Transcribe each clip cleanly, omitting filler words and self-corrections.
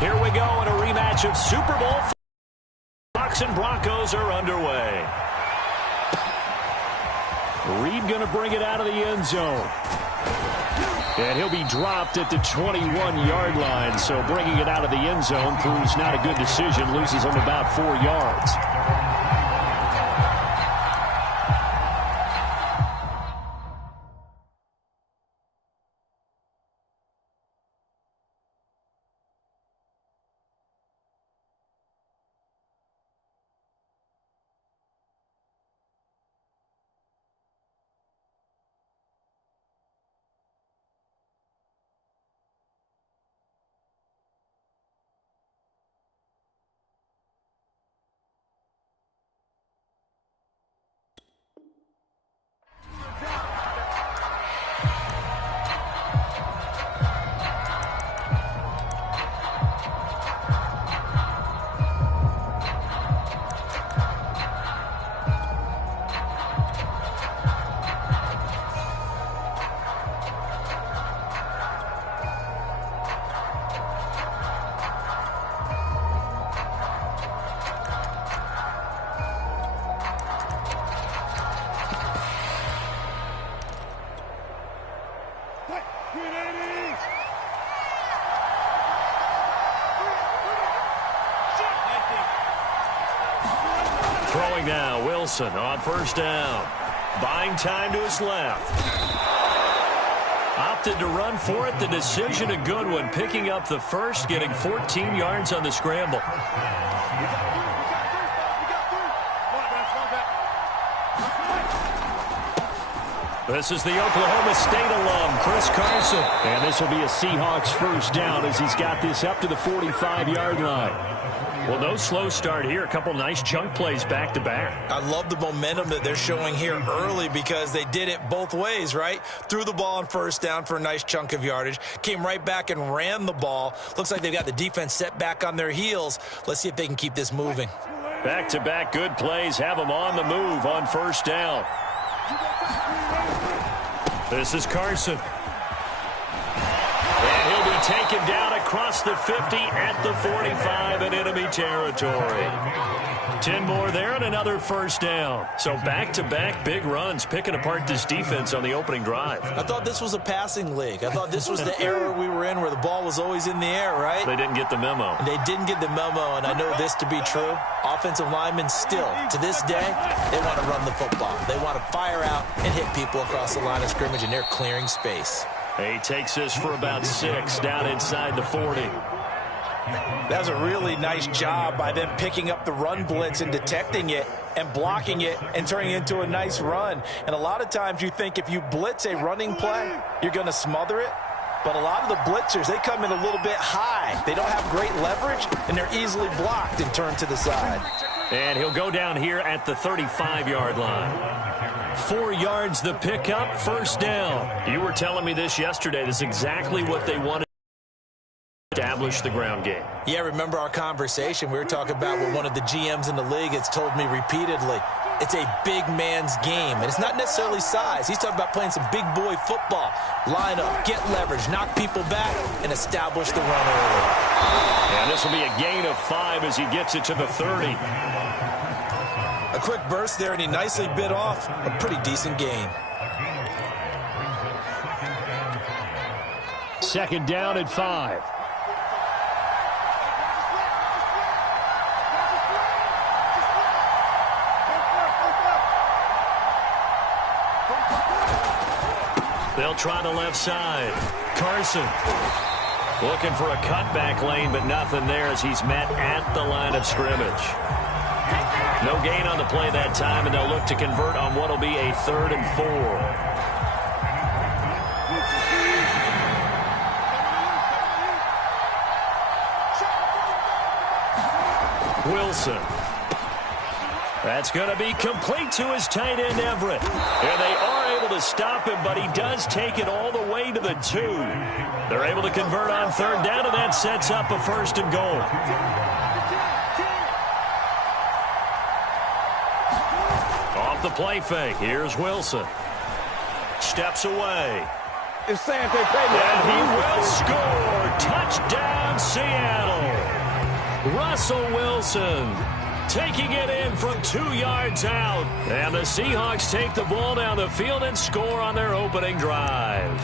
Here we go in a rematch of Super Bowl. Bucs and Broncos are underway. Reed going to bring it out of the end zone. And he'll be dropped at the 21-yard line. So bringing it out of the end zone proves not a good decision. Loses him about 4 yards. Throwing now, Wilson on first down. Buying time to his left. Opted to run for it. The decision a good one. Picking up the first, getting 14 yards on the scramble. This is the Oklahoma State alum, Chris Carson. And this will be a Seahawks first down as he's got this up to the 45-yard line. Well, no slow start here. A couple nice chunk plays back-to-back. I love the momentum that they're showing here early because they did it both ways, right? Threw the ball on first down for a nice chunk of yardage. Came right back and ran the ball. Looks like they've got the defense set back on their heels. Let's see if they can keep this moving. Back-to-back good plays have them on the move on first down. This is Carson. And he'll be taken down across the 50 at the 45 in enemy territory. 10 more there and another first down. So back-to-back big runs picking apart this defense on the opening drive. I thought this was a passing league. I thought this was the era we were in where the ball was always in the air, right? They didn't get the memo. They didn't get the memo, and I know this to be true. Offensive linemen still, to this day, they want to run the football. They want to fire out and hit people across the line of scrimmage, and they're clearing space. He takes this for about 6 down inside the 40. That was a really nice job by them picking up the run blitz and detecting it and blocking it and turning it into a nice run. And a lot of times you think if you blitz a running play, you're going to smother it. But a lot of the blitzers, they come in a little bit high. They don't have great leverage, and they're easily blocked and turned to the side. And he'll go down here at the 35-yard line. 4 yards the pickup, first down. You were telling me this yesterday. This is exactly what they wanted to establish the ground game. Yeah, remember our conversation. We were talking about what one of the GMs in the league has told me repeatedly. It's a big man's game, and it's not necessarily size. He's talking about playing some big boy football. Line up, get leverage, knock people back, and establish the run early. And this will be a gain of 5 as he gets it to the 30. A quick burst there, and he nicely bit off a pretty decent gain. Second down at 5. They'll try the left side. Carson looking for a cutback lane, but nothing there as he's met at the line of scrimmage. No gain on the play that time, and they'll look to convert on what will be a 3rd and 4. Wilson. That's going to be complete to his tight end, Everett. And they are able to stop him, but he does take it all the way to the 2. They're able to convert on 3rd down, and that sets up a 1st and goal. Off the play fake, here's Wilson. Steps away. It's Sante Payne. And he will score. Touchdown, Seattle. Russell Wilson taking it in from 2 yards out. And the Seahawks take the ball down the field and score on their opening drive.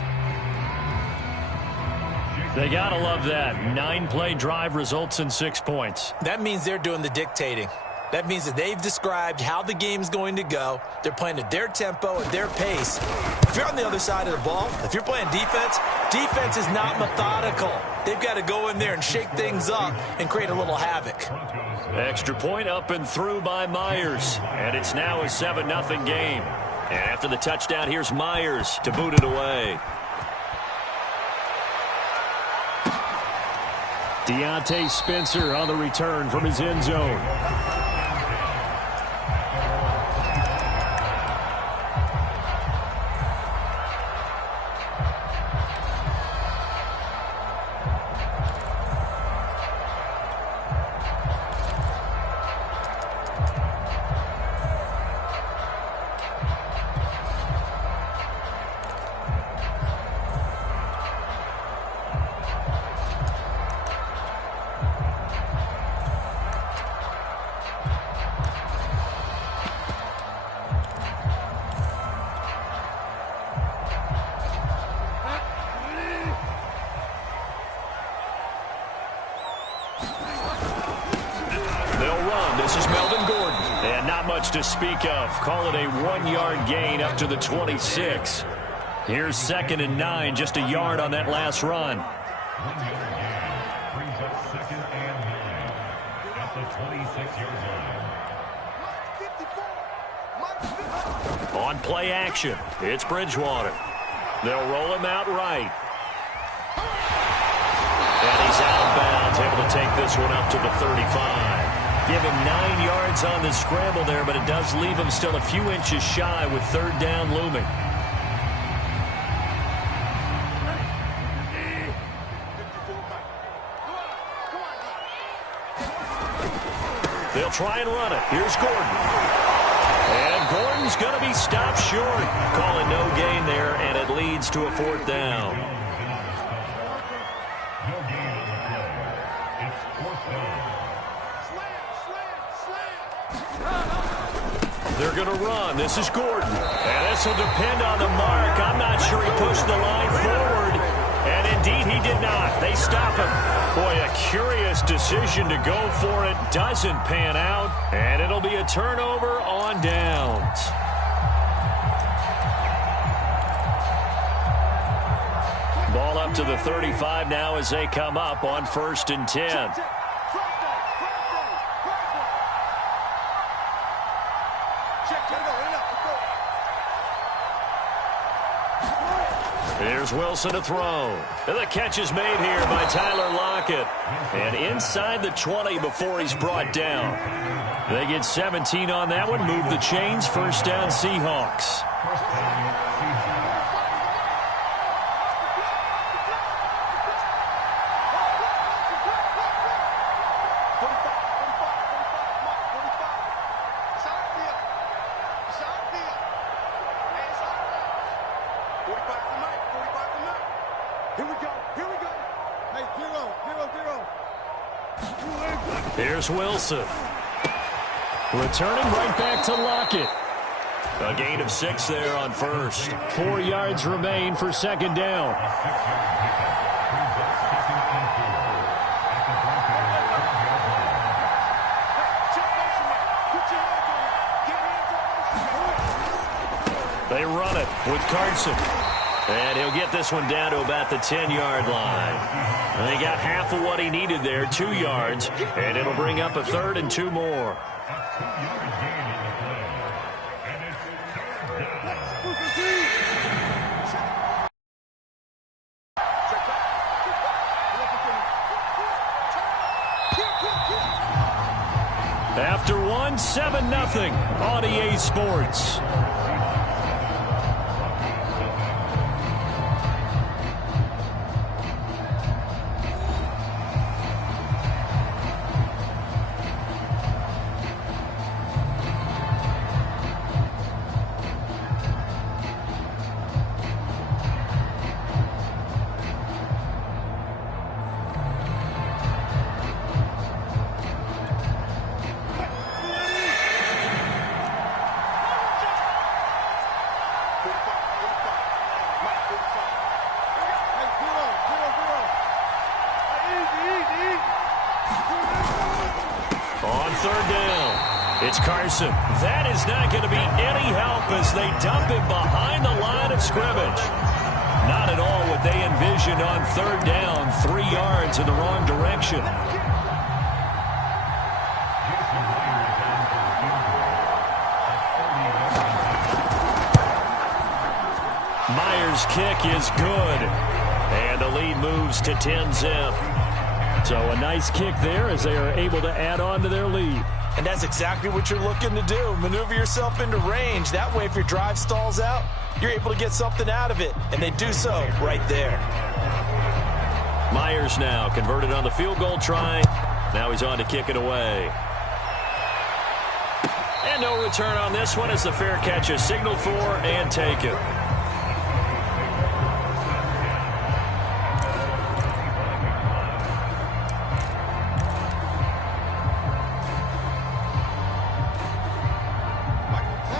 They got to love that. 9-play drive results in 6 points. That means they're doing the dictating. That means that they've described how the game's going to go. They're playing at their tempo, at their pace. If you're on the other side of the ball, if you're playing defense, defense is not methodical. They've got to go in there and shake things up and create a little havoc. Extra point up and through by Myers. And it's now a 7-0 game. And after the touchdown, here's Myers to boot it away. Deontay Spencer on the return from his end zone. To speak of. Call it a 1-yard gain up to the 26. Here's 2nd and 9, just a yard on that last run. 1 yard gain brings up 2nd and 9 at the 26-yard line. On play action, it's Bridgewater. They'll roll him out right. And he's out of bounds, able to take this one up to the 35. Give him 9 yards on the scramble there, but it does leave him still a few inches shy with 3rd down looming. They'll try and run it. Here's Gordon. And Gordon's going to be stopped short. Calling no gain there, and it leads to a 4th down. No gain on the play. It's 4th down. They're going to run. This is Gordon. And this will depend on the mark. I'm not sure he pushed the line forward. And indeed, he did not. They stop him. Boy, a curious decision to go for it. Doesn't pan out. And it'll be a turnover on downs. Ball up to the 35 now as they come up on 1st and 10. Here's Wilson to throw. And the catch is made here by Tyler Lockett. And inside the 20 before he's brought down. They get 17 on that one. Move the chains. 1st down Seahawks. Here's Wilson. Returning right back to Lockett. A gain of 6 there on 1st. 4 yards remain for 2nd down. They run it with Carson. And he'll get this one down to about the 10-yard line. And they got half of what he needed there, 2 yards. And it'll bring up a 3rd and 2 more. After one, 7-0 on EA Sports. third down. It's Carson. That is not going to be any help as they dump him behind the line of scrimmage. Not at all what they envisioned on third down. 3 yards in the wrong direction. Myers' kick is good. And the lead moves to 10-zip. So a nice kick there as they are able to add on to their lead. And that's exactly what you're looking to do. Maneuver yourself into range. That way, if your drive stalls out, you're able to get something out of it. And they do so right there. Myers now converted on the field goal try. Now he's on to kick it away. And no return on this one as the fair catch is signaled for and taken.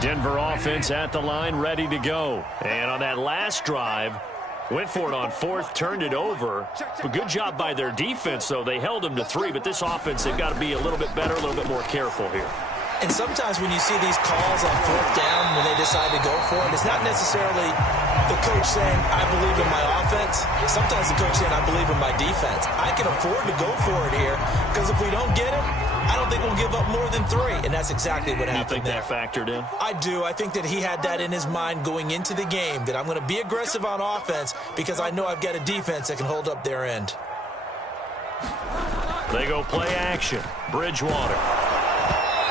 Denver offense at the line, ready to go. And on that last drive, went for it on fourth, turned it over. But good job by their defense, though. They held them to 3, but this offense, they've got to be a little bit better, a little bit more careful here. And sometimes when you see these calls on fourth down, when they decide to go for it, it's not necessarily the coach saying, I believe in my offense. Sometimes the coach saying, I believe in my defense. I can afford to go for it here because if we don't get it, I don't think we'll give up more than 3. And that's exactly what happened there. You think that factored in? I do. I think that he had that in his mind going into the game, that I'm going to be aggressive on offense because I know I've got a defense that can hold up their end. They go play action. Bridgewater.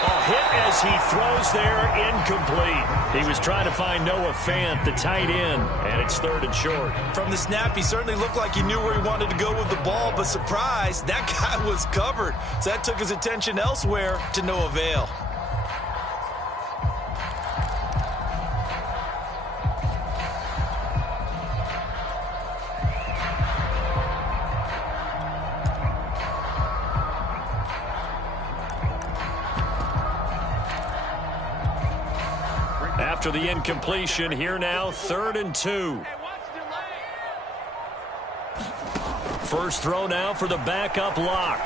A hit as he throws there, incomplete. He was trying to find Noah Fant, the tight end, and it's 3rd and short. From the snap, he certainly looked like he knew where he wanted to go with the ball, but surprise, that guy was covered. So that took his attention elsewhere to no avail. After the incompletion, here now, 3rd and 2. First throw now for the backup Lock.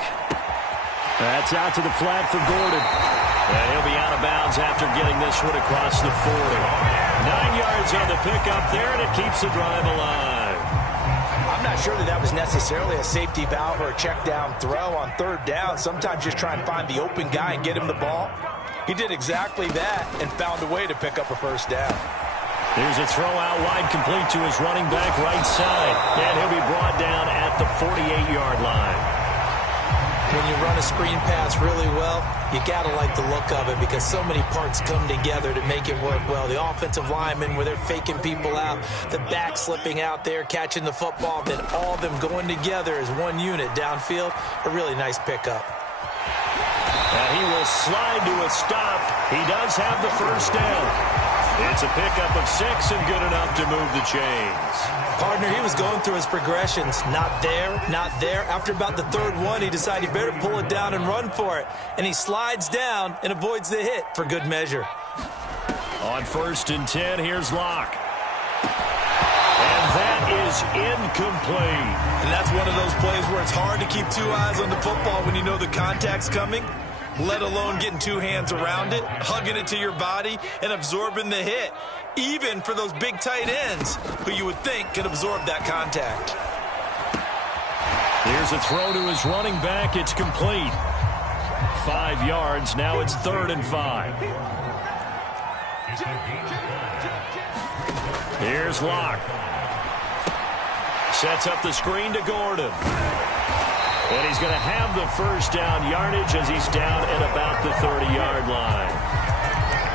That's out to the flat for Gordon. And he'll be out of bounds after getting this one across the 40. 9 yards on the pickup there, and it keeps the drive alive. I'm not sure that was necessarily a safety valve or a check down throw on 3rd down. Sometimes just try and find the open guy and get him the ball. He did exactly that and found a way to pick up a first down. Here's a throw out wide, complete to his running back right side. And he'll be brought down at the 48-yard line. When you run a screen pass really well, you got to like the look of it because so many parts come together to make it work well. The offensive linemen, where they're faking people out, the back slipping out there, catching the football, then all of them going together as one unit downfield. A really nice pickup. And he will slide to a stop. He does have the first down. It's a pickup of 6 and good enough to move the chains. Partner, he was going through his progressions. Not there, not there. After about the 3rd one, he decided he better pull it down and run for it. And he slides down and avoids the hit for good measure. On 1st and 10, here's Locke. And that is incomplete. And that's one of those plays where it's hard to keep 2 eyes on the football when you know the contact's coming, let alone getting 2 hands around it, hugging it to your body, and absorbing the hit, even for those big tight ends who you would think could absorb that contact. Here's a throw to his running back. It's complete. 5 yards. Now it's 3rd and 5. Here's Locke. Sets up the screen to Gordon. And he's going to have the first down yardage as he's down at about the 30-yard line.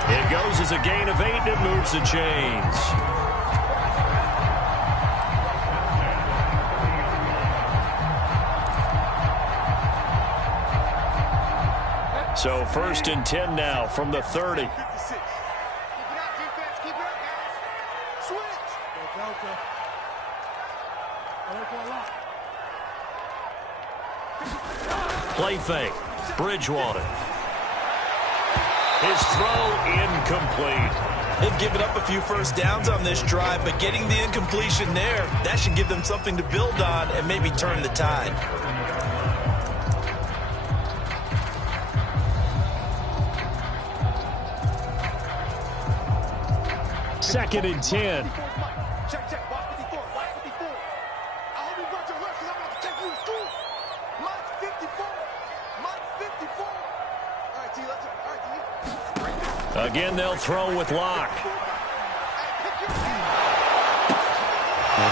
It goes as a gain of 8, and it moves the chains. So 1st and 10 now from the 30. Play fake. Bridgewater. His throw incomplete. They've given up a few first downs on this drive, but getting the incompletion there, that should give them something to build on and maybe turn the tide. 2nd and 10. Check, check. Box 54. Box 54. I hope you brought your lunch because I'm about to take you to school. Mike's 54. Mike's 54. All right, T. Let's go. All right, T. Right there. Again, they'll throw with Locke.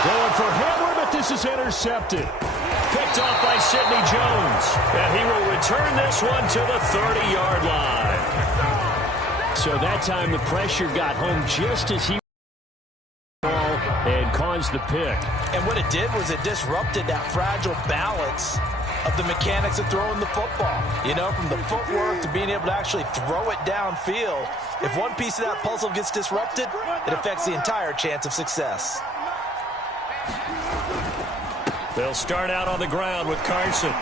Going for Hamler, but this is intercepted. Picked off by Sidney Jones. And he will return this one to the 30-yard line. So that time the pressure got home just as he and caused the pick. And what it did was it disrupted that fragile balance of the mechanics of throwing the football. You know, from the footwork to being able to actually throw it downfield. If one piece of that puzzle gets disrupted, it affects the entire chance of success. They'll start out on the ground with Carson.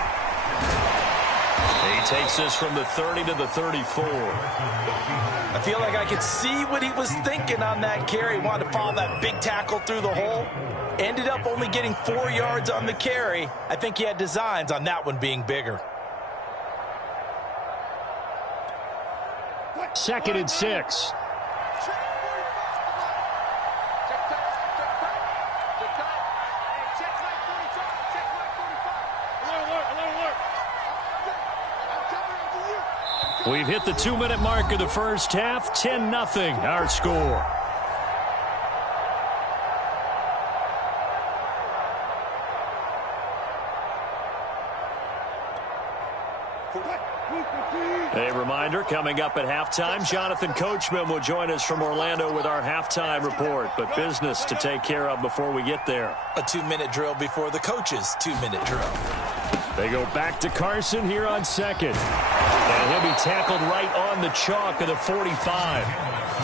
He takes this from the 30 to the 34. I feel like I could see what he was thinking on that carry. Wanted to follow that big tackle through the hole. Ended up only getting 4 yards on the carry. I think he had designs on that one being bigger. 2nd and 6. We've hit the 2-minute mark of the first half. 10-0 our score. A reminder, coming up at halftime, Jonathan Coachman will join us from Orlando with our halftime report. But business to take care of before we get there. A 2-minute drill before the coach's 2-minute drill. They go back to Carson here on 2nd. And he'll be tackled right on the chalk of the 45.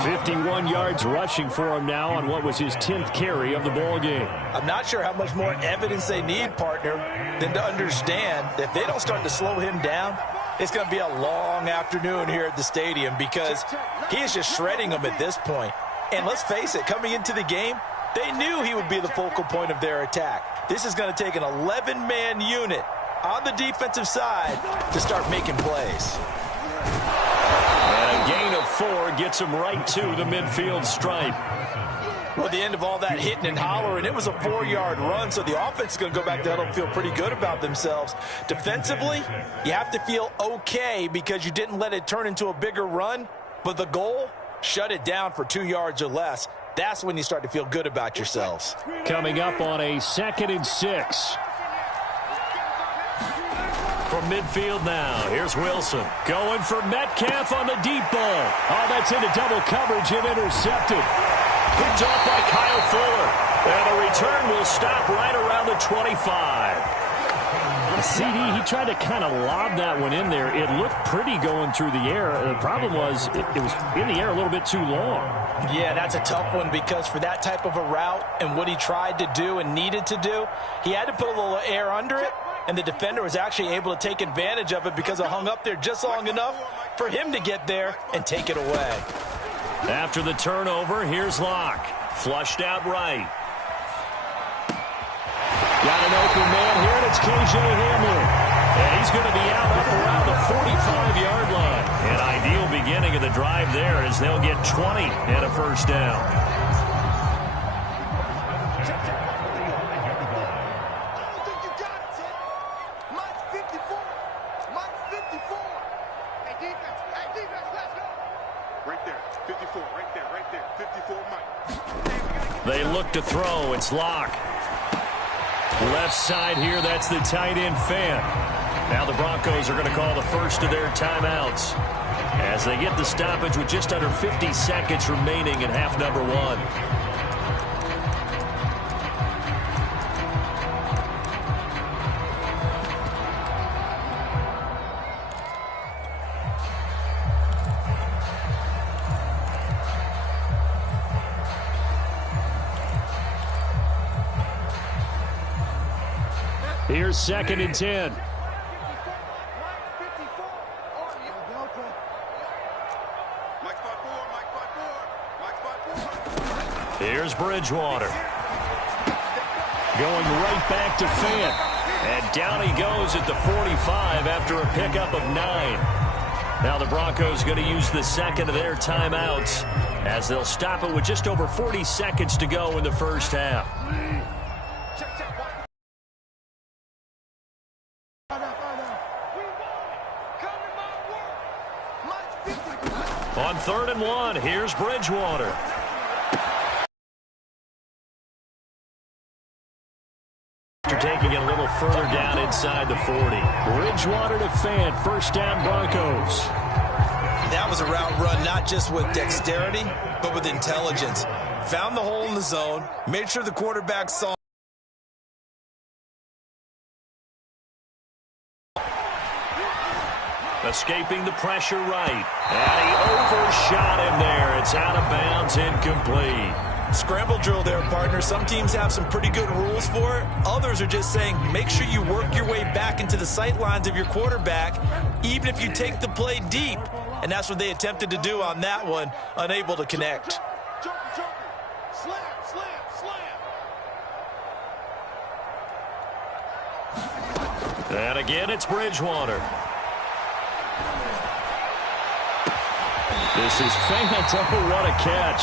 51 yards rushing for him now on what was his 10th carry of the ball game. I'm not sure how much more evidence they need, partner, than to understand that if they don't start to slow him down, it's going to be a long afternoon here at the stadium because he is just shredding them at this point. And let's face it, coming into the game, they knew he would be the focal point of their attack. This is going to take an 11-man unit on the defensive side to start making plays. And a gain of 4 gets him right to the midfield stripe. Well, at the end of all that hitting and hollering, it was a 4-yard run, so the offense is going to go back there and feel pretty good about themselves. Defensively, you have to feel okay because you didn't let it turn into a bigger run, but the goal, shut it down for 2 yards or less. That's when you start to feel good about yourselves. Coming up on a 2nd and 6. From midfield now, here's Wilson. Going for Metcalf on the deep ball. Oh, that's into double coverage and intercepted. Picked off by Kyle Fuller. And the return will stop right around the 25. CD, he tried to kind of lob that one in there. It looked pretty going through the air. The problem was it was in the air a little bit too long. Yeah, that's a tough one because for that type of a route and what he tried to do and needed to do, he had to put a little air under it. And the defender was actually able to take advantage of it because it hung up there just long enough for him to get there and take it away. After the turnover, here's Locke. Flushed out right. Got an open man here, and it's KJ Hamler. And he's going to be out up around the 45-yard line. An ideal beginning of the drive there as they'll get 20 and a first down. They look to throw. It's Locke. Left side here, that's the tight end fan. Now the Broncos are going to call the first of their timeouts as they get the stoppage with just under 50 seconds remaining in half number 1. Here's 2nd and 10. Here's Bridgewater. Going right back to Fant. And down he goes at the 45 after a pickup of 9. Now the Broncos going to use the second of their timeouts as they'll stop it with just over 40 seconds to go in the first half. On 3rd and 1, here's Bridgewater. Taking it a little further down inside the 40. Bridgewater to Fant, first down Broncos. That was a route run not just with dexterity, but with intelligence. Found the hole in the zone, made sure the quarterback saw. Escaping the pressure right. And he overshot him there. It's out of bounds, incomplete. Scramble drill there, partner. Some teams have some pretty good rules for it. Others are just saying make sure you work your way back into the sight lines of your quarterback, even if you take the play deep. And that's what they attempted to do on that one, unable to connect. Slam, slam, slam. And again, it's Bridgewater. This is Fant. Oh, what a catch.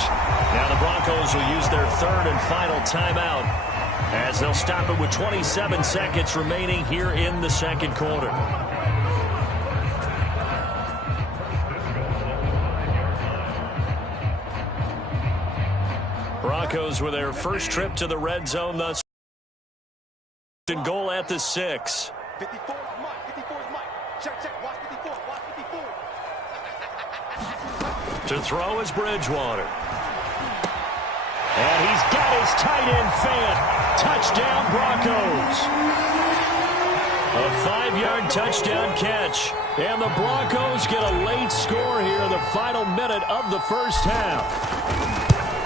Now the Broncos will use their third and final timeout as they'll stop it with 27 seconds remaining here in the second quarter. Broncos with their first trip to the red zone thus. And goal at the 6. 54 is Mike. 54 is Mike. Check. Watch 54. Watch 54. To throw is Bridgewater. And he's got his tight end Fant. Touchdown Broncos. A 5-yard touchdown catch. And the Broncos get a late score here in the final minute of the first half.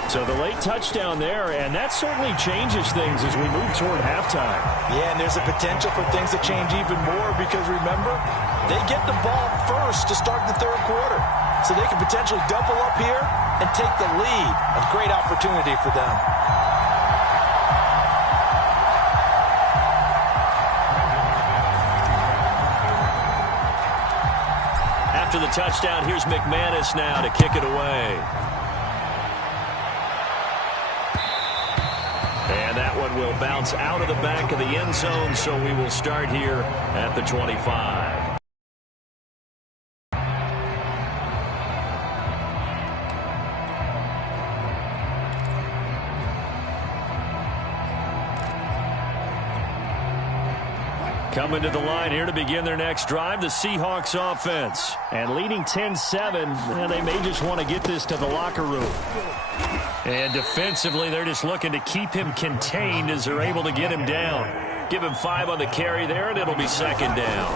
So the late touchdown there, and that certainly changes things as we move toward halftime. Yeah, and there's a potential for things to change even more because, remember, they get the ball first to start the third quarter. So they can potentially double up here and take the lead. A great opportunity for them. After the touchdown, here's McManus now to kick it away. And that one will bounce out of the back of the end zone, so we will start here at the 25. Coming to the line here to begin their next drive, the Seahawks offense. And leading 10-7, and they may just want to get this to the locker room. And defensively, they're just looking to keep him contained as they're able to get him down. Give him 5 on the carry there, and it'll be second down.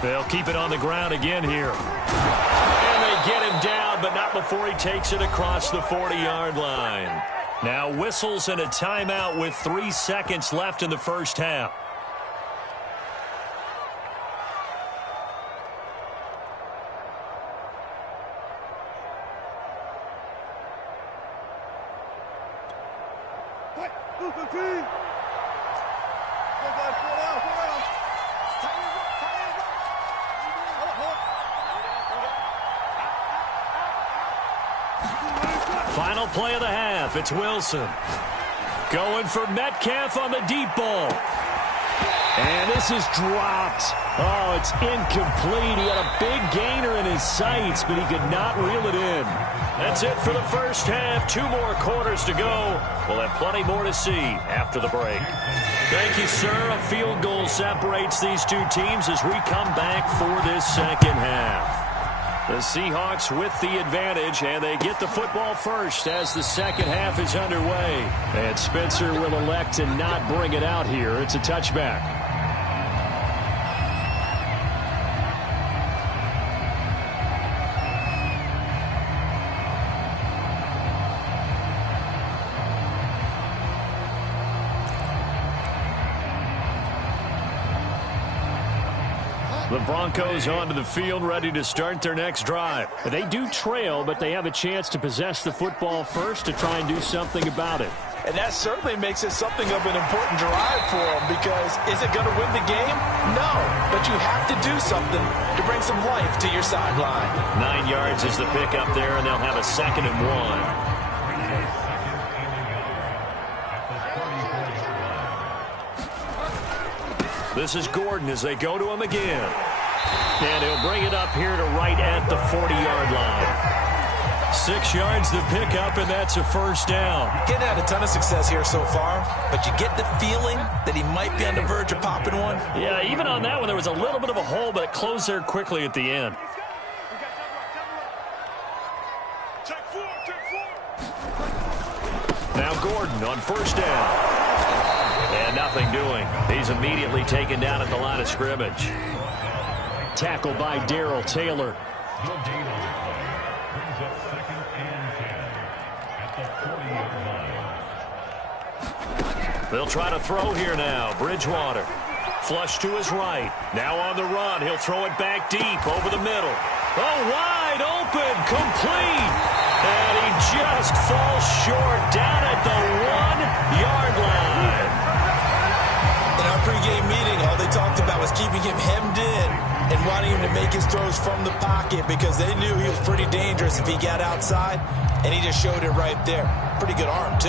They'll keep it on the ground again here. And they get him down, but not before he takes it across the 40-yard line. Now whistles and a timeout with 3 seconds left in the first half. Final play of the half. It's Wilson. Going for Metcalf on the deep ball. And this is dropped. Oh, it's incomplete. He had a big gainer in his sights, but he could not reel it in. That's it for the first half. 2 more quarters to go. We'll have plenty more to see after the break. Thank you, sir. A field goal separates these two teams as we come back for this second half. The Seahawks with the advantage, and they get the football first as the second half is underway. And Spencer will elect to not bring it out here. It's a touchback. The Broncos onto the field, ready to start their next drive. They do trail, but they have a chance to possess the football first to try and do something about it. and that certainly makes it something of an important drive for them, because is it going to win the game? No, but you have to do something to bring some life to your sideline. 9 yards is the pickup there, and they'll have a 2nd and 1. This is Gordon as they go to him again. And he'll bring it up here to right at the 40-yard line. 6 yards the pickup, and that's a 1st down. Getting had a ton of success here so far, but you get the feeling that he might be on the verge of popping one. Yeah, even on that one, there was a little bit of a hole, but it closed there quickly at the end. Now Gordon on 1st down. And nothing doing. He's immediately taken down at the line of scrimmage. Tackled by Darrell Taylor. The gain on the play brings up 2nd and 10 at the 40-yard line. They'll try to throw here now. Bridgewater. Flush to his right. Now on the run. He'll throw it back deep over the middle. Oh, wide open. Complete. And he just falls short down at the 1-yard line. In our pregame meeting, all they talked about was keeping him hemmed in and wanting him to make his throws from the pocket, because they knew he was pretty dangerous if he got outside, and he just showed it right there. Pretty good arm, too.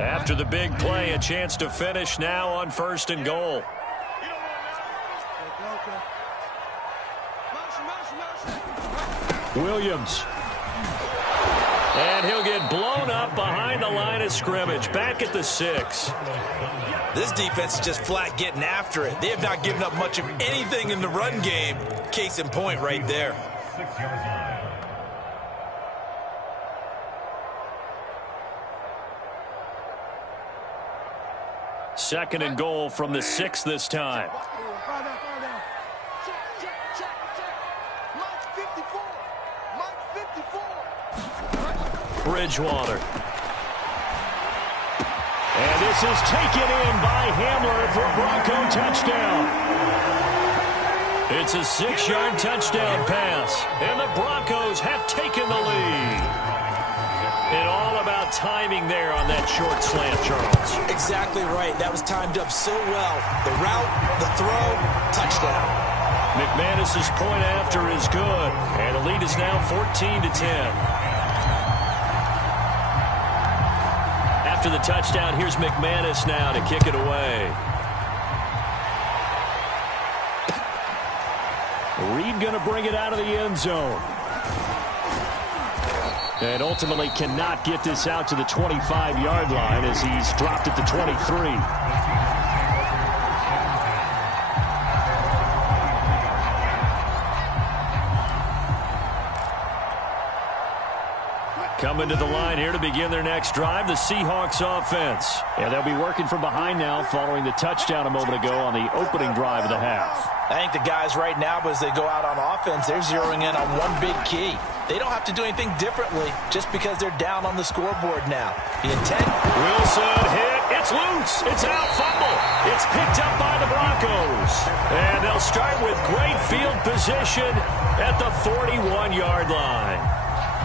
After the big play, a chance to finish now on 1st and goal. Williams. And he'll get blown up behind the line of scrimmage. Back at the 6. This defense is just flat getting after it. They have not given up much of anything in the run game. Case in point right there. 6-yard line. Second and goal from the 6 this time. Bridgewater. And this is taken in by Hamler for a Bronco touchdown. It's a 6-yard touchdown pass, and the Broncos have taken the lead. And all about timing there on that short slant, Charles. Exactly right. That was timed up so well. The route, the throw, touchdown. McManus's point after is good, and the lead is now 14-10. After the touchdown, here's McManus now to kick it away. Reed going to bring it out of the end zone. And ultimately cannot get this out to the 25-yard line as he's dropped at the 23. Coming to the line here to begin their next drive, the Seahawks offense. Yeah, they'll be working from behind now following the touchdown a moment ago on the opening drive of the half. I think the guys right now, as they go out on offense, they're zeroing in on one big key. They don't have to do anything differently just because they're down on the scoreboard now. The intent. Wilson hit. It's loose. It's out. Fumble. It's picked up by the Broncos. And they'll start with great field position at the 41-yard line.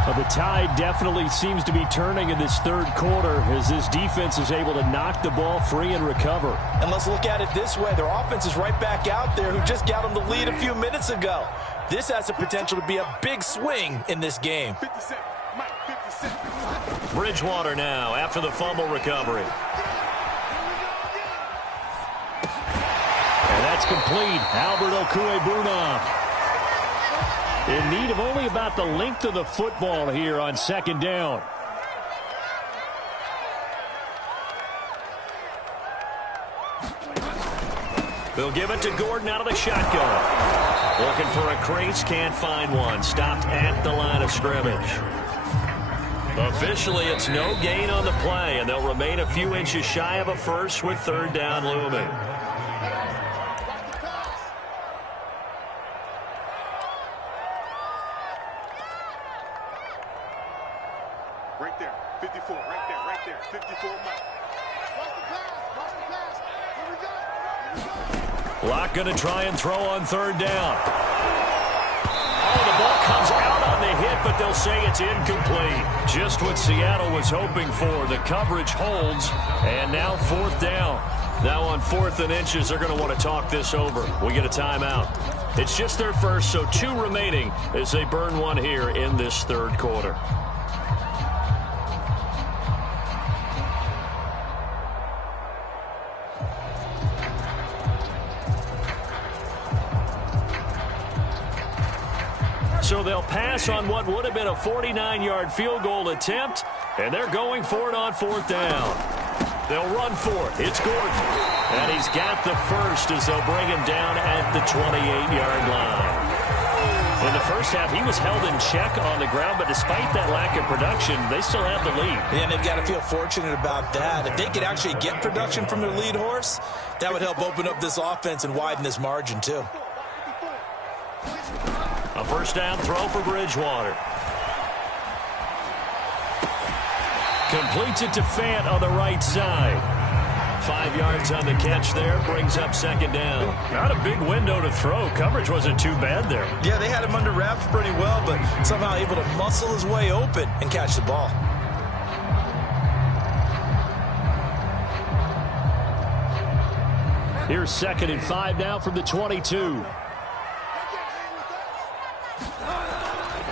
Well, the tide definitely seems to be turning in this third quarter as this defense is able to knock the ball free and recover. And let's look at it this way. Their offense is right back out there who just got them the lead a few minutes ago. This has the potential to be a big swing in this game. 50 Mike, 50 Bridgewater now after the fumble recovery. And that's complete. Albert Okwuegbunam. In need of only about the length of the football here on 2nd down. They'll give it to Gordon out of the shotgun. Looking for a crease, can't find one. Stopped at the line of scrimmage. Officially, it's no gain on the play, and they'll remain a few inches shy of a first with 3rd down looming. Right there, 54, right there, 54 Mike. Watch the pass, here we go. Locke going to try and throw on 3rd down. ball comes out on the hit, but they'll say it's incomplete. Just what Seattle was hoping for. The coverage holds, and now 4th down. Now on 4th and inches, they're going to want to talk this over. We get a timeout. It's just their first, so 2 remaining as they burn one here in this 3rd quarter. So they'll pass on what would have been a 49-yard field goal attempt, and they're going for it on 4th down. They'll run for it. It's Gordon. And he's got the first as they'll bring him down at the 28-yard line. In the first half, he was held in check on the ground, but despite that lack of production, they still have the lead. Yeah, and they've got to feel fortunate about that. If they could actually get production from their lead horse, that would help open up this offense and widen this margin, too. A first down throw for Bridgewater. Completes it to Fant on the right side. 5 yards on the catch there. Brings up 2nd down. Not a big window to throw. Coverage wasn't too bad there. Yeah, they had him under wraps pretty well, but somehow able to muscle his way open and catch the ball. Here's 2nd and 5 now from the 22.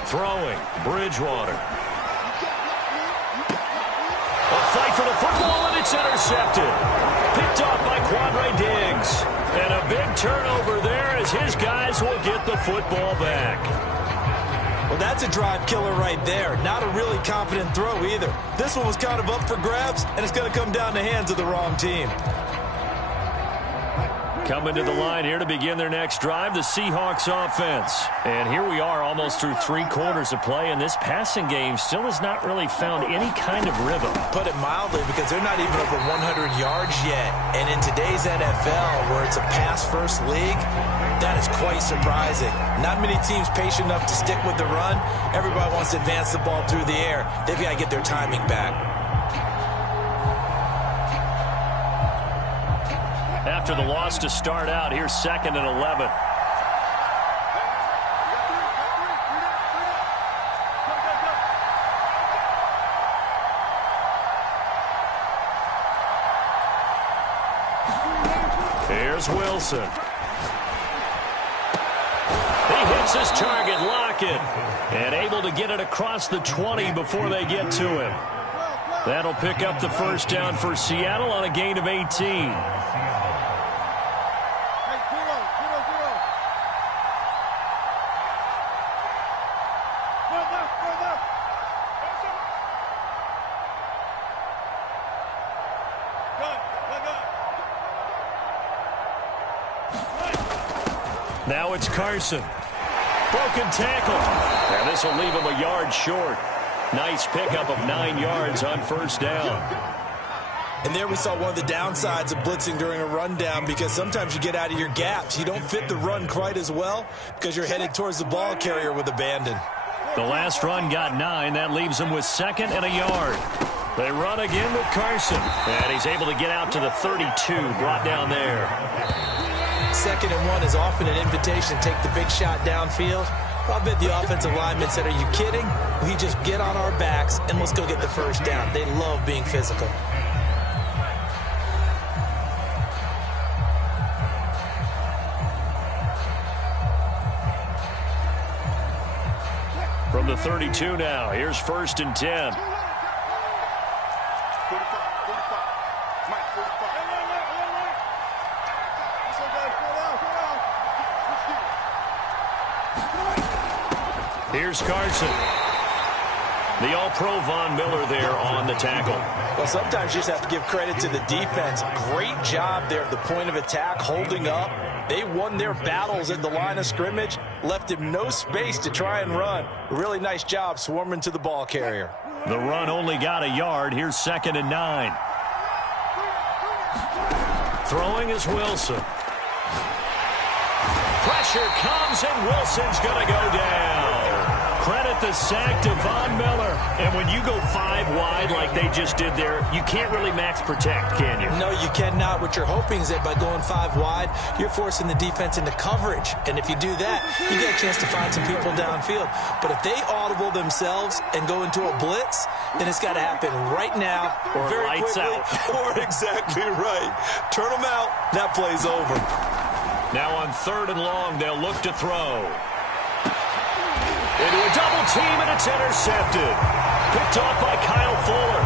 Throwing, Bridgewater. A fight for the football, and it's intercepted. Picked off by Quandre Diggs. And a big turnover there as his guys will get the football back. Well, that's a drive killer right there. Not a really confident throw either. This one was kind of up for grabs, and it's going to come down the hands of the wrong team. Coming to the line here to begin their next drive, the Seahawks offense. And here we are almost through 3 quarters of play, and this passing game still has not really found any kind of rhythm. Put it mildly, because they're not even over 100 yards yet. And in today's NFL, where it's a pass-first league, that is quite surprising. Not many teams patient enough to stick with the run. Everybody wants to advance the ball through the air. They've got to get their timing back. After the loss to start out, here's 2nd and 11. Here's Wilson. He hits his target, Lockett, and able to get it across the 20 before they get to him. That'll pick up the first down for Seattle on a gain of 18. Now it's Carson. Broken tackle. And this will leave him a yard short. Nice pickup of 9 yards on first down. And there we saw one of the downsides of blitzing during a rundown, because sometimes you get out of your gaps. You don't fit the run quite as well because you're headed towards the ball carrier with abandon. The last run got 9. That leaves him with 2nd and a yard. They run again with Carson. And he's able to get out to the 32, brought down there. 2nd and 1 is often an invitation to take the big shot downfield. I bet the offensive lineman said, "Are you kidding? We just get on our backs and let's go get the first down." They love being physical. From the 32 now, here's 1st and 10. Here's Carson. The All-Pro Von Miller there on the tackle. Well, sometimes you just have to give credit to the defense. Great job there at the point of attack, holding up. They won their battles at the line of scrimmage, left him no space to try and run. Really nice job swarming to the ball carrier. The run only got a yard. Here's 2nd and 9. Throwing is Wilson. Pressure comes, and Wilson's going to go down. Credit the sack to Von Miller. And when you go 5 wide wide like they just did there, you can't really max protect, can you? No, you cannot. What you're hoping is that by going 5 wide, you're forcing the defense into coverage. And if you do that, you get a chance to find some people downfield. But if they audible themselves and go into a blitz, then it's got to happen right now, or very lights quickly, out. or exactly right. Turn them out. That play's over. Now on 3rd and long, they'll look to throw. Into a double team, and it's intercepted. Picked off by Kyle Fuller.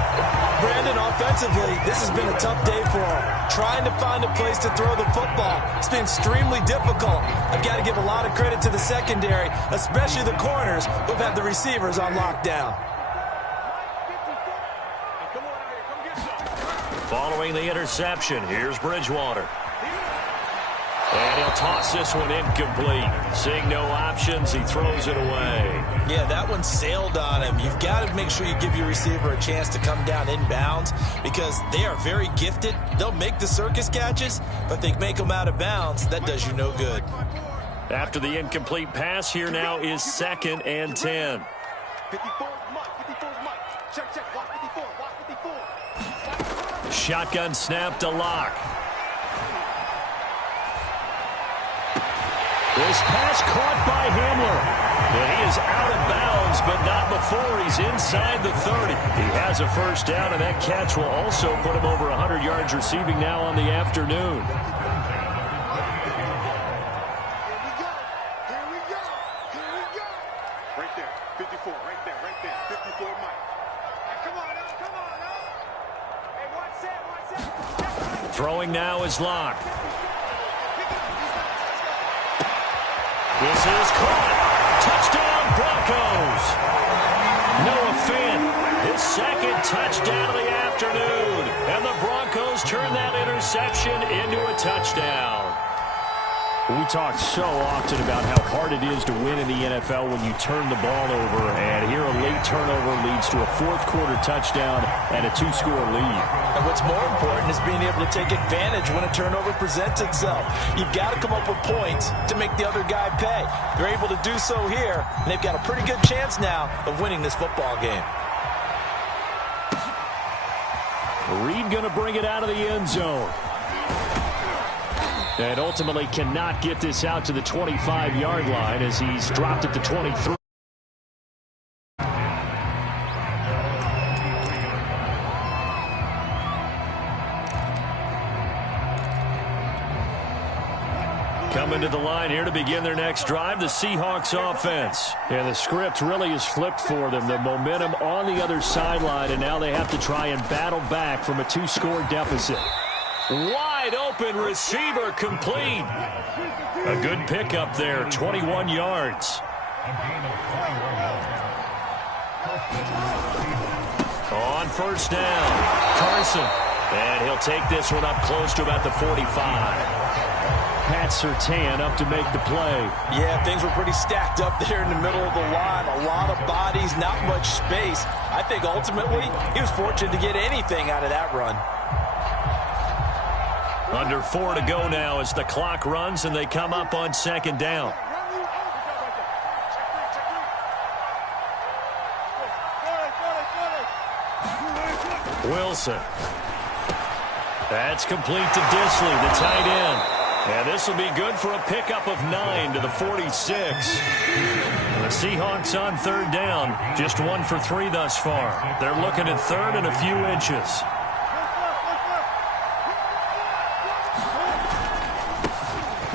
Brandon, offensively, this has been a tough day for him. Trying to find a place to throw the football. It's been extremely difficult. I've got to give a lot of credit to the secondary, especially the corners who've had the receivers on lockdown. Following the interception, here's Bridgewater. And he'll toss this one incomplete. Seeing no options, he throws it away. Yeah, that one sailed on him. You've got to make sure you give your receiver a chance to come down inbounds because they are very gifted. They'll make the circus catches, but if they make them out of bounds, that does you no good. After the incomplete pass, here now is 2nd and 10. 54 Mike. Check. Watch 54. Shotgun snap to Locke. This pass caught by Hamler. And he is out of bounds, but not before he's inside the 30. He has a first down, and that catch will also put him over 100 yards receiving now on the afternoon. Here we go. Right there. 54. Right there. 54 Mike. Come on now. Hey, watch that. Throwing now is Locke. This is caught. Touchdown, Broncos. Noah Fant, his 2nd touchdown of the afternoon. And the Broncos turn that interception into a touchdown. We talk so often about how hard it is to win in the NFL when you turn the ball over. And here a late turnover leads to a 4th-quarter touchdown and a 2-score lead. And what's more important is being able to take advantage when a turnover presents itself. You've got to come up with points to make the other guy pay. They're able to do so here, and they've got a pretty good chance now of winning this football game. Reed going to bring it out of the end zone. And ultimately cannot get this out to the 25-yard line as he's dropped at the 23. Coming to the line here to begin their next drive, the Seahawks offense. And the script really is flipped for them. The momentum on the other sideline, and now they have to try and battle back from a 2-score deficit. Wide open receiver complete. A good pickup there, 21 yards. On first down, Carson. And he'll take this one up close to about the 45. Pat Surtain up to make the play. Yeah, things were pretty stacked up there in the middle of the line. A lot of bodies, not much space. I think ultimately he was fortunate to get anything out of that run. Under 4 to go now as the clock runs and they come up on 2nd down. Wilson. That's complete to Disley, the tight end. And this will be good for a pickup of 9 to the 46. The Seahawks on 3rd down, just 1 for 3 thus far. They're looking at 3rd and a few inches.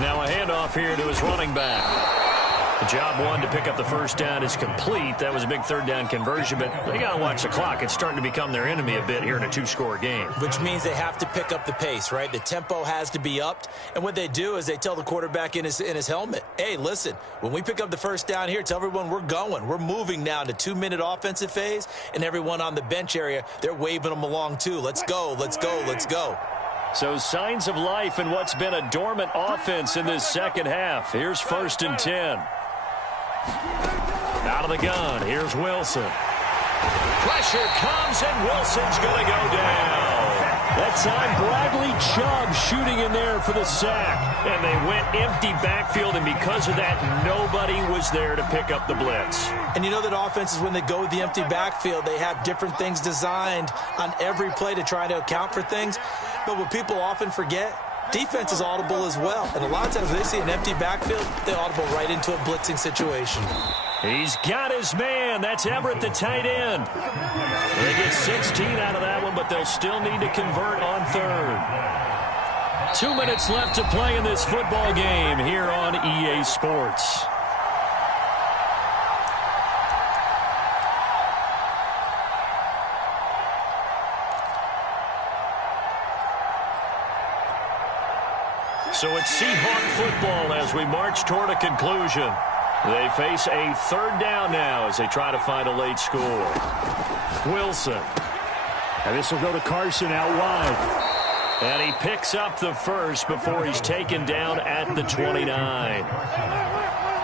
Now a handoff here to his running back. The job 1 to pick up the first down is complete. That was a big 3rd down conversion, but they got to watch the clock. It's starting to become their enemy a bit here in a 2-score game. Which means they have to pick up the pace, right? The tempo has to be upped. And what they do is they tell the quarterback in his helmet, hey, listen, when we pick up the first down here, tell everyone we're going. We're moving now to 2-minute offensive phase, and everyone on the bench area, they're waving them along too. Let's go, let's go, let's go. So signs of life in what's been a dormant offense in this second half. Here's 1st and 10. Out of the gun, here's Wilson. Pressure comes, and Wilson's going to go down. That time, Bradley Chubb shooting in there for the sack. And they went empty backfield, and because of that, nobody was there to pick up the blitz. And you know that offenses, when they go with the empty backfield, they have different things designed on every play to try to account for things. But what people often forget, defense is audible as well. And a lot of times when they see an empty backfield, they audible right into a blitzing situation. He's got his man. That's Everett, the tight end. They get 16 out of that one, but they'll still need to convert on third. 2 minutes left to play in this football game here on EA Sports. So it's Seahawk football as we march toward a conclusion. They face a third down now as they try to find a late score. Wilson. And this will go to Carson out wide. And he picks up the first before he's taken down at the 29.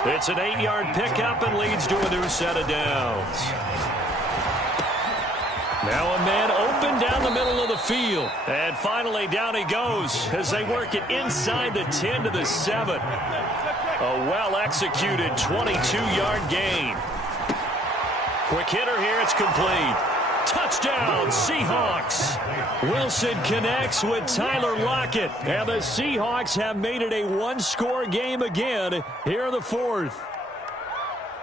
It's an 8-yard pickup and leads to a new set of downs. Now a man open down the middle of the field. And finally down he goes as they work it inside the 10 to the 7. A well-executed 22-yard gain. Quick hitter here, it's complete. Touchdown, Seahawks. Wilson connects with Tyler Lockett. And the Seahawks have made it a one-score game again here in the fourth.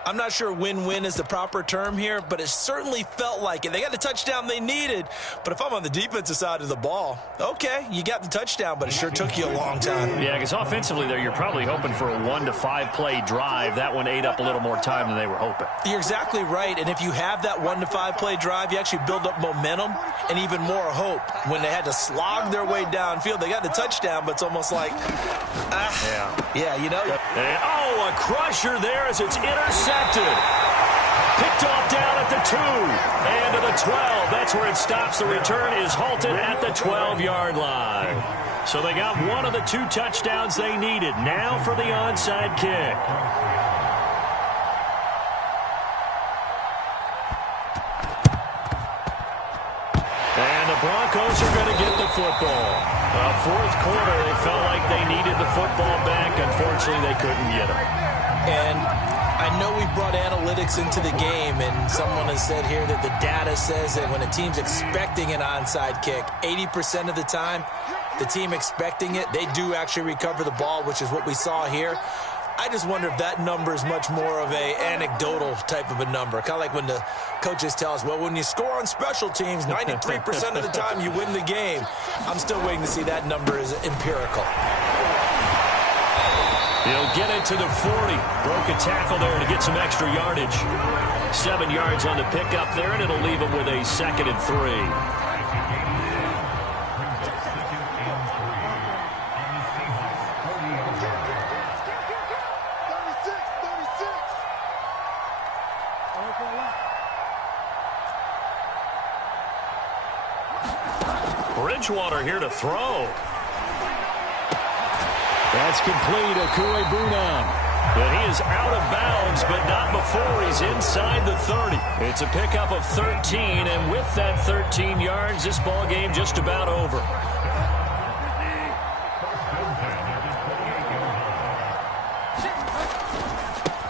I'm not sure win-win is the proper term here, but it certainly felt like it. They got the touchdown they needed, but if I'm on the defensive side of the ball, okay, you got the touchdown, but it sure took you a long time. Yeah, because offensively there, you're probably hoping for a 1 to 5 play drive. That one ate up a little more time than they were hoping. You're exactly right, and if you have that 1 to 5 play drive, you actually build up momentum and even more hope. When they had to slog their way downfield, they got the touchdown, but it's almost like, yeah, you know. And, a crusher there as it's intercepted. Picked off down at the 2 and to the 12. That's where it stops. The return is halted at the 12-yard line. So they got one of the 2 touchdowns they needed. Now for the onside kick. And the Broncos are going to get the football. Fourth quarter, they felt like they needed the football back. Unfortunately, they couldn't get it. And I know we brought analytics into the game, and someone has said here that the data says that when a team's expecting an onside kick, 80% of the time, the team expecting it, they do actually recover the ball, which is what we saw here. I just wonder if that number is much more of a anecdotal type of a number. Kind of like when the coaches tell us, well, when you score on special teams, 93% of the time you win the game. I'm still waiting to see that number is empirical. He'll get it to the 40. Broke a tackle there to get some extra yardage. 7 yards on the pickup there, and it'll leave him with a 2nd and 3. Bridgewater here to throw. That's complete. Okuegbunam. But he is out of bounds, but not before he's inside the 30. It's a pickup of 13, and with that 13 yards, this ball game just about over.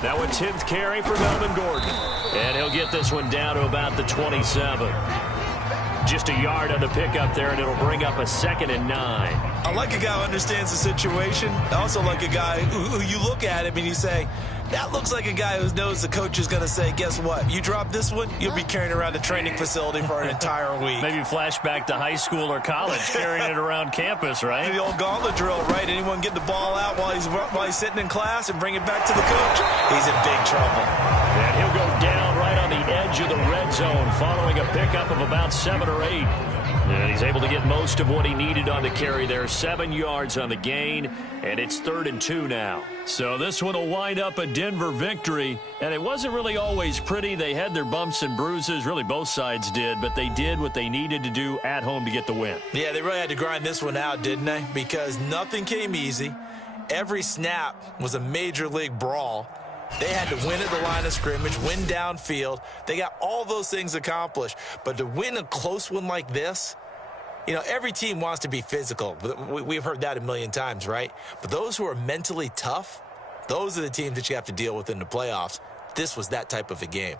Now a 10th carry for Melvin Gordon. And he'll get this one down to about the 27. Just a yard on the pickup there, and it'll bring up a 2nd and 9. I like a guy who understands the situation. I also like a guy who you look at him and you say, that looks like a guy who knows the coach is going to say, guess what? You drop this one, you'll be carrying around a training facility for an entire week. Maybe flashback to high school or college, carrying it around campus, right? The old gauntlet drill, right? Anyone get the ball out while he's sitting in class and bring it back to the coach? He's in big trouble. And he'll go down right on the edge of the red zone following a pickup of about 7 or 8. And he's able to get most of what he needed on the carry there. 7 yards on the gain, and it's 3rd and 2 now. So this one will wind up a Denver victory, and it wasn't really always pretty. They had their bumps and bruises. Really, both sides did, but they did what they needed to do at home to get the win. Yeah, they really had to grind this one out, didn't they? Because nothing came easy. Every snap was a major league brawl. They had to win at the line of scrimmage, win downfield. They got all those things accomplished. But to win a close one like this, You know, every team wants to be physical. We've heard that a million times, right? But those who are mentally tough, those are the teams that you have to deal with in the playoffs. This was that type of a game.